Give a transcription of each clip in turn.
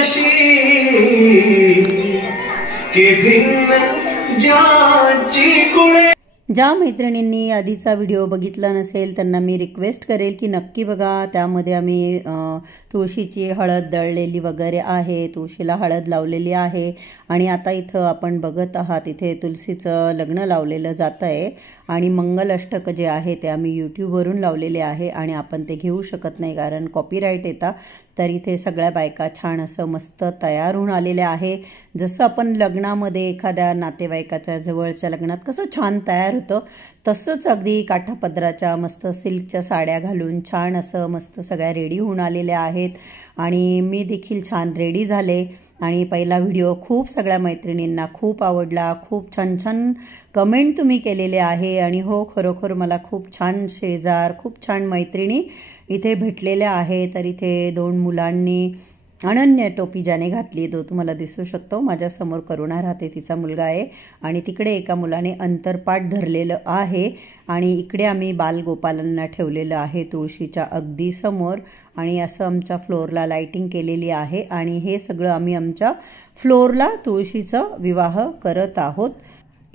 अशी की भिन्न ज्याची कुळे। ज्या मैत्रिणींनी आधीचा व्हिडिओ बघितला नसेल त्यांना मी रिक्वेस्ट करेल की नक्की बघा। त्यामध्ये आम्ही तुळशीची हळद दळलेली वगैरे आहे, तुळशीला हळद लावलेली आहे आणि आता इथं आपण बघत आहात इथे तुलसीचं लग्न लावलेलं जात आहे आणि मंगल अष्टक जे आहे ते आम्ही यूट्यूबवरून लावलेले आहे आणि आपण ते घेऊ शकत नाही कारण कॉपीराईट येतात। तर इथे सगळ्या बायका छान असं मस्त तयार होऊन आलेल्या आहे। जसं आपण लग्नामध्ये एखाद्या नातेवाईकाच्या जवळच्या लग्नात कसं छान तयार होतं तसंच अगदी काठापदराच्या मस्त सिल्कच्या साड्या घालून छान असं मस्त सगळ्या रेडी होऊन आलेल्या आहेत आणि मी देखील छान रेडी झाले। आणि पहिला व्हिडिओ खूप सगळ्या मैत्रिणींना खूप आवडला, खूप छान छान कमेंट तुम्ही केलेले आहे आणि हो खरोखर मला खूप छान शेजार, खूप छान मैत्रिणी इथे भेटलेल्या आहे। तर इथे 2 मुलांनी अनन्य टोपी ज्याने घातली तो तुम्हाला दिसू शकतो, माझ्यासमोर करुणा राहते तिचा मुलगा आहे आणि तिकडे एका मुलाने अंतरपाठ धरलेलं आहे आणि इकडे आम्ही बालगोपालांना ठेवलेलं आहे तुळशीच्या अगदी समोर आणि असं आमच्या फ्लोअरला लाइटिंग केलेली आहे आणि हे सगळं आम्ही आमच्या फ्लोअरला तुळशीचा विवाह करत आहोत।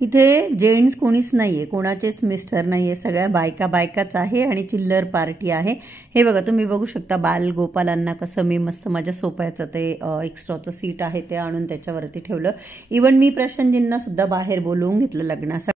इथे जेंट्स कोणीच नाहीये, कोणाचेच मिस्टर नाहीये, सगळ्या बायकाच आहे आणि चिल्लर पार्टी आहे। हे बघा तुम्ही बघू शकता बालगोपालांना कसं मी मस्त माझ्या सोफ्याचं ते एक्स्ट्राचं सीट आहे ते आणून त्याच्यावरती ठेवलं। इवन मी प्रशांतजींना सुद्धा बाहेर बोलवून घेतलं लग्नासाठी।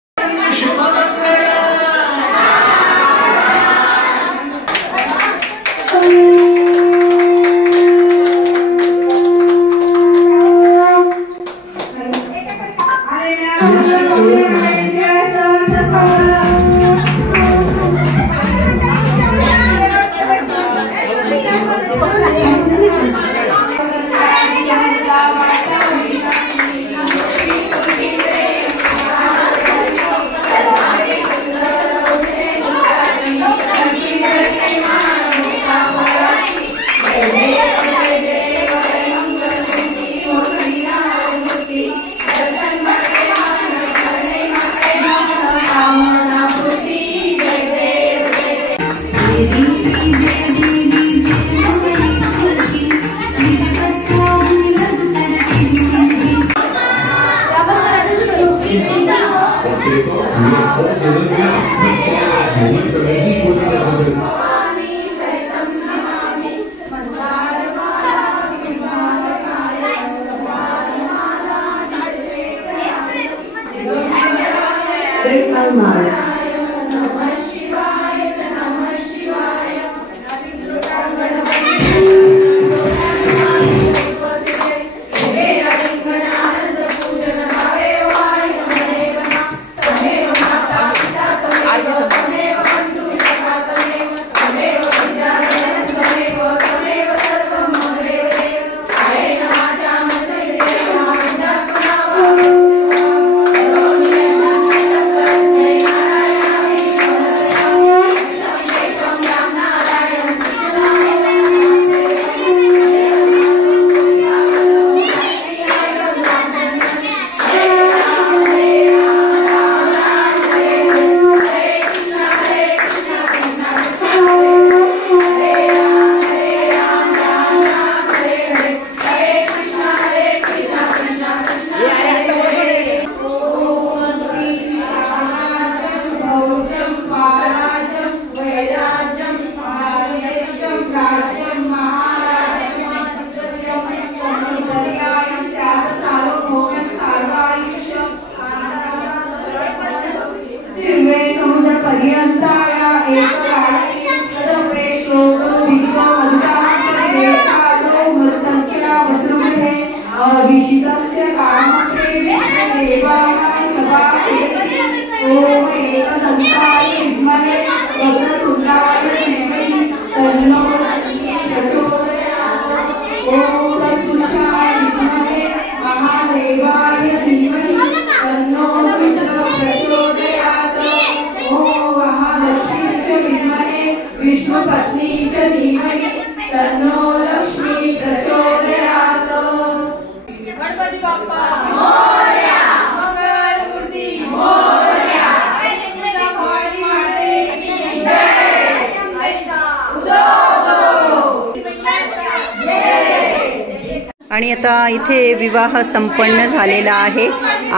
आणि आता इथे विवाह संपन्न झालेला आहे,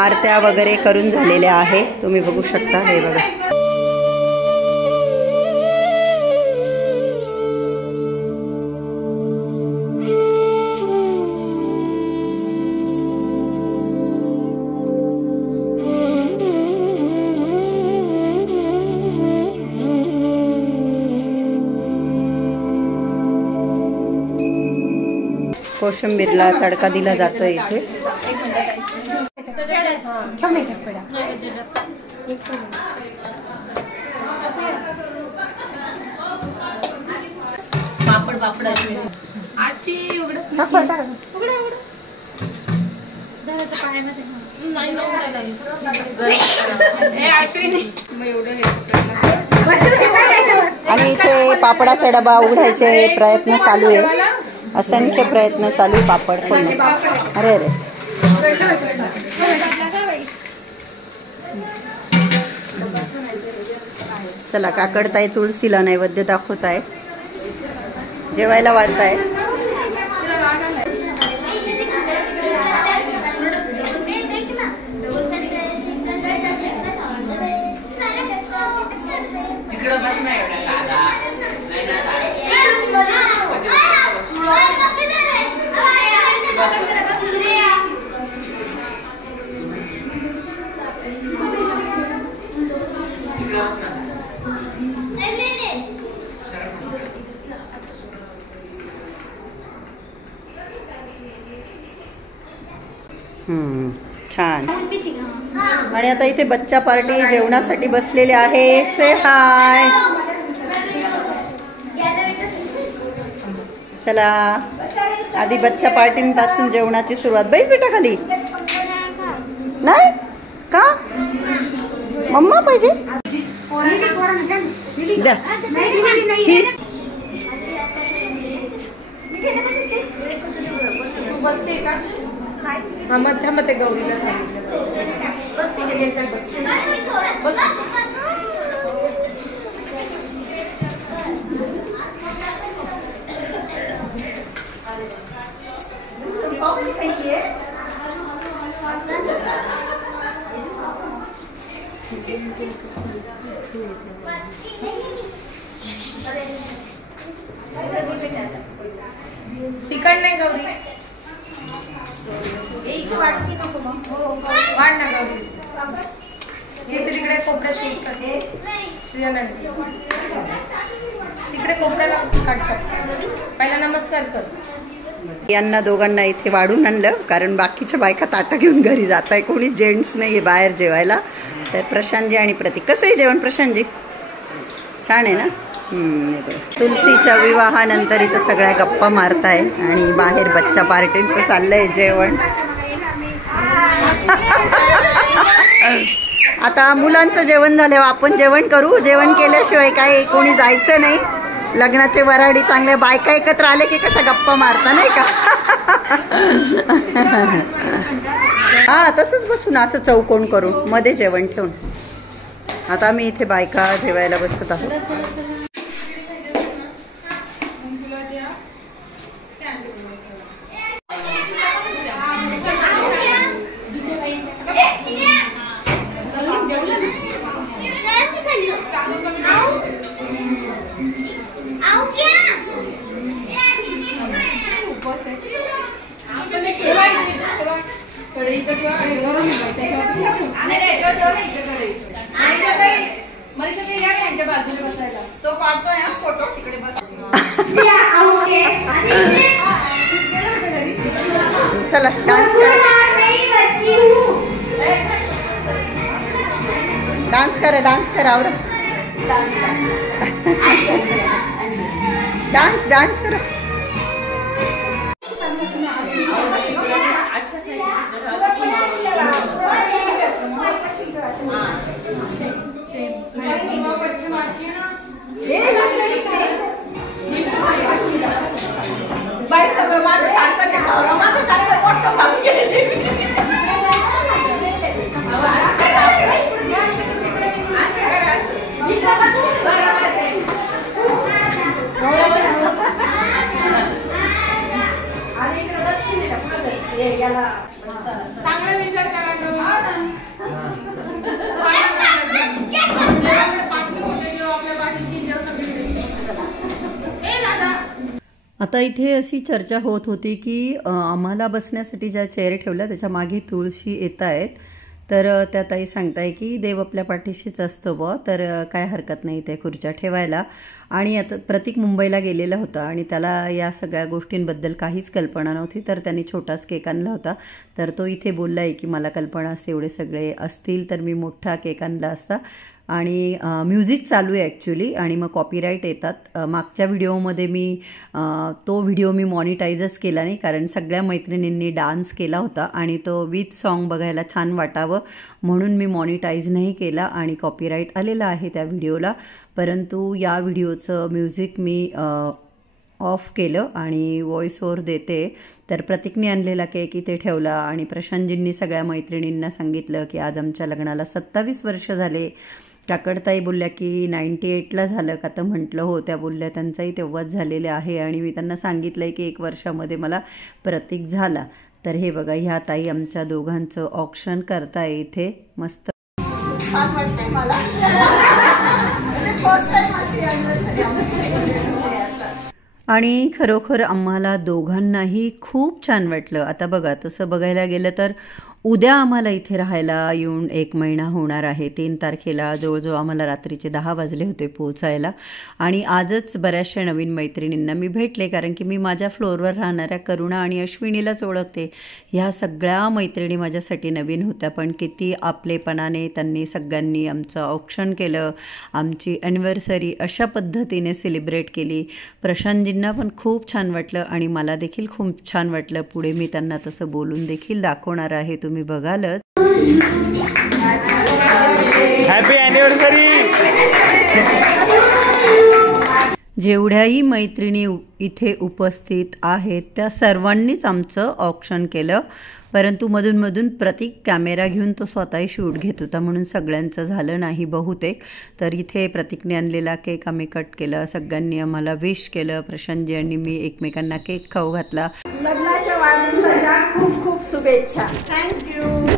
आरत्या वगैरे करून झालेल्या आहे, तुम्ही बघू शकता. हे बघा. कोशिंबीरला तडका दिला जातोय इथे. आणि इथे पापडाचा डबा उघडायचे प्रयत्न चालू आहे, असंख्य प्रयत्न चालू आहे पापड फोडण्याचे. अरे अरे चला, काकडताय तुळशीला नैवेद्य दाखवताय, जेवायला वाढताय. छान. आणि आता इथे बच्चा पार्टी जेवणासाठी बसलेले आहे. से हाय. चला, आधी बच्चा पार्टीपासून जेवणाची सुरुवात. बैस बेटा खाली. नाही का मम्मा पाहिजे द्या. गौरीला तिकड नाही गौरी वाढ ना गौरी. तिकडे कोपऱ्या शूज करते श्रियाला, तिकडे कोपऱ्याला काढ. पहिला नमस्कार कर. यांना दोघांना इथे वाढून आणलं कारण बाकीच्या बायका ताटं घेऊन घरी जात आहे, कोणी जेंट्स नाही आहे बाहेर जेवायला. तर प्रशांतजी आणि प्रतीक. कसं आहे जेवण प्रशांतजी? छान आहे ना. तुलसीच्या विवाहानंतर इथं सगळ्या गप्पा मारताय आणि बाहेर बच्चा पार्टींचं चाललंय जेवण. आता मुलांचं जेवण झाल्यावर आपण जेवण करू. जेवण केल्याशिवाय काय कोणी जायचं नाही. लग्नाचे वराडी चांगल्या बायका एकत्र आले की कशा गप्पा मारता नाही का. हा तसंच बसून असं चौकोन करून मध्ये जेवण ठेवून. आता आम्ही इथे बायका जेवायला बसत आहोत. तो काढतोय फोटो तिकडे चला डान्स करा, डान्स करा, डान्स करा. और डान्स डान्स करा. आणि इकडे दक्षिणेला चांगला विचार करा आता इथे अशी चर्चा होत होती की आम्हाला बसण्यासाठी ज्या चेअर ठेवल्या त्याच्या मागे तुळशी येत आहेत, तर त्या ताई सांगताय की देव आपल्या पाठीशीच असतो बुवा, तर काय हरकत नाही ते खुर्च्या ठेवायला. आणि आता प्रतीक मुंबईला गेलेला होता आणि त्याला या सगळ्या गोष्टींबद्दल काहीच कल्पना नव्हती, तर त्यांनी छोटाच केक आणला होता. तर तो इथे बोलला आहे की मला कल्पना असते एवढे सगळे असतील तर मी मोठा केक आणला असता. आणि म्युझिक चालू आहे ॲक्च्युली आणि मग कॉपीराईट येतात. मागच्या व्हिडिओमध्ये मी तो व्हिडिओ मी मॉनिटाईजच केला नाही, कारण सगळ्या मैत्रिणींनी डान्स केला होता आणि तो विथ सॉन्ग बघायला छान वाटावं म्हणून मी मॉनिटाईज नाही केला आणि कॉपीराईट आलेला आहे त्या व्हिडिओला. परंतु या व्हिडिओचं म्युझिक मी ऑफ केलं आणि व्हॉइस ओव्हर देते. तर प्रतीकने आणलेला केक इथे ठेवला आणि प्रशांतजींनी सगळ्या मैत्रिणींना सांगितलं की आज आमच्या लग्नाला 27 वर्ष झाले. काकडताई बोलल्या की 98ला झालं का, तर म्हटलं हो. त्या बोलल्या त्यांचाही तेव्हाच झालेले आहे आणि मी त्यांना सांगितलं की 1 वर्षामध्ये मला प्रतीक झाला. तर हे बघा, ह्या ताई आमच्या दोघांचं ऑक्शन करताय इथे. मस्त छान वाटतंय मला. फर्स्ट टाइम अशी आणि खरोखर आम्हाला दोघांनाही खूप छान वाटलं. आता बघा, तसं बघायला गेलं तर उद्या आम्हाला इथे राहायला येऊन 1 महिना होणार आहे. 3 तारखेला जवळजवळ आम्हाला रात्रीचे 10 वाजले होते पोहोचायला. आणि आजच बऱ्याचशा नवीन मैत्रिणींना मी भेटले, कारण की मी माझ्या फ्लोअरवर राहणाऱ्या करुणा आणि अश्विनीलाच ओळखते. ह्या सगळ्या मैत्रिणी माझ्यासाठी नवीन होत्या, पण किती आपलेपणाने त्यांनी सगळ्यांनी आमचं औक्षण केलं, आमची ॲनिव्हर्सरी अशा पद्धतीने सेलिब्रेट केली. प्रशांतजींना पण खूप छान वाटलं आणि मला देखील खूप छान वाटलं. पुढे मी त्यांना तसं बोलून देखील दाखवणार आहे, तुम्ही बघालच. Happy anniversary. जेवढ्याही मैत्रिणी इथे उपस्थित आहेत त्या सर्वांनीच आमचं ऑक्शन केलं, परंतु मधून प्रतीक कॅमेरा घेऊन तो स्वतःही शूट घेत होता म्हणून सगळ्यांचं झालं नाही बहुतेक. तर इथे प्रतीकने आणलेला केक आम्ही कट केलं, सगळ्यांनी आम्हाला विश केलं. प्रशांतजी आणि मी एकमेकांना केक खाऊ घातला. लग्नाच्या वाढदिवसाच्या खूप खूप शुभेच्छा. थँक्यू.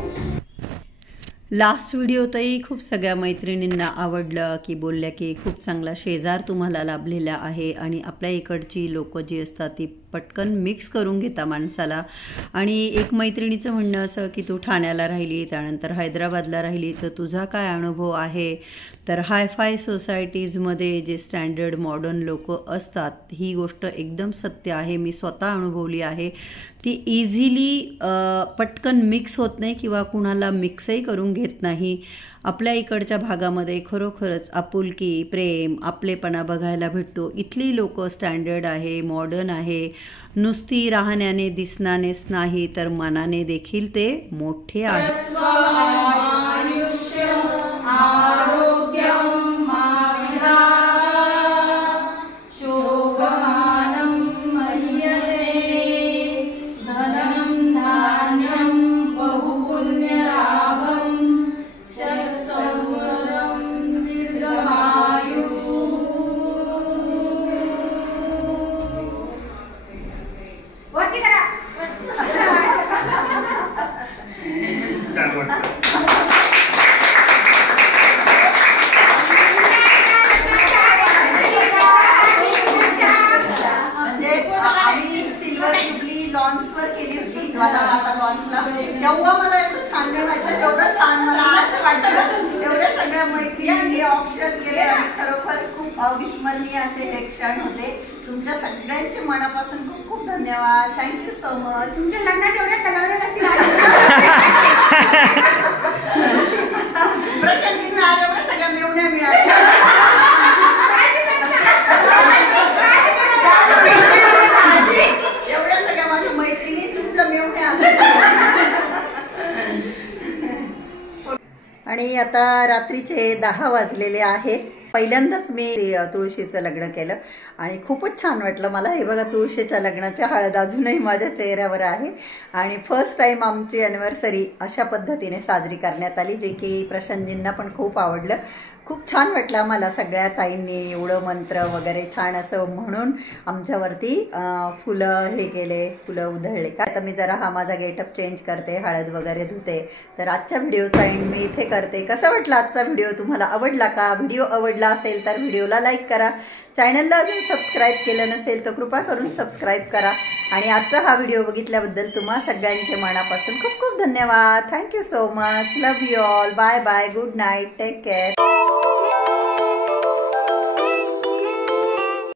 लास्ट व्हिडिओतही खूप सगळ्या मैत्रिणींना आवडलं की बोलल्या की खूप चांगला शेजार तुम्हाला लाभलेला आहे आणि आपल्या इकडची लोकं जी असतात ती पटकन मिक्स करून घेता माणसाला. आणि एक मैत्रिणीचं म्हणणं असं की तू ठाण्याला राहिली, त्यानंतर हैदराबादला राहिली, तर तुझा काय अनुभव आहे. तर हायफाय सोसायटीजमध्ये जे स्टँडर्ड मॉडर्न लोक असतात, ही गोष्ट एकदम सत्य आहे, मी स्वतः अनुभवली आहे. ती इझिली पटकन मिक्स होत नाही किंवा कुणाला मिक्सही करून घेत नाही. आपल्या इकडच्या भागामध्ये खरोखरच आपुलकी, प्रेम, आपलेपणा बघायला भेटतो. इथली लोक स्टँडर्ड आहे, मॉडर्न आहे. नुसती राहण्याने दिसण्यानेच नाही तर मनाने देखील ते मोठे आहेत. तेव्हा मला एवढं छान नाही वाटलं जेवढं छान मला आज वाटलं. एवढ्या सगळ्या मैत्रिणींनी ऑक्शन केले आणि खरोखर खूप अविस्मरणीय असे हे क्षण होते. तुमच्या सगळ्यांचे मनापासून खूप खूप धन्यवाद. Thank you so much. तुमच्या लग्नात एवढ्या कलावल्या नसतील. प्रशांतजींना आज एवढ्या सगळ्या मेवण्या मिळाल्या. एवढ्या सगळ्या माझ्या मैत्रिणी तुमच्या मेवण्या. आणि आता रात्रीचे 10 वाजलेले आहेत. पहिल्यांदाच मी तुळशीचं लग्न केलं आणि खूपच छान वाटलं मला. हे बघा, तुळशीच्या लग्नाच्या हळद अजूनही माझ्या चेहऱ्यावर आहे आणि फर्स्ट टाईम आमची ॲनिव्हर्सरी अशा पद्धतीने साजरी करण्यात आली, जे की प्रशांतजींना पण खूप आवडलं. खूप छान वाटलं आम्हाला सगळ्या ताईंनी एवढं मंत्र वगैरे छान असं म्हणून आमच्यावरती फुलं हे केले, फुलं उधळले. आता मी जरा हा माझा गेटअप चेंज करते, हळद वगैरे धुते. तर आजच्या व्हिडिओचा एंड मी इथे करते. कसा वाटला आजचा व्हिडिओ? तुम्हाला आवडला का? व्हिडिओ आवडला असेल तर व्हिडिओला लाईक करा. चॅनलला अजून सबस्क्राईब केलं नसेल तर कृपा करून सबस्क्राईब करा. आणि आजचा हा व्हिडिओ बघितल्याबद्दल तुम्हा सगळ्यांचे मनापासून खूप खूप धन्यवाद. Thank you so much. Love you all. Bye bye. Good night. Take care.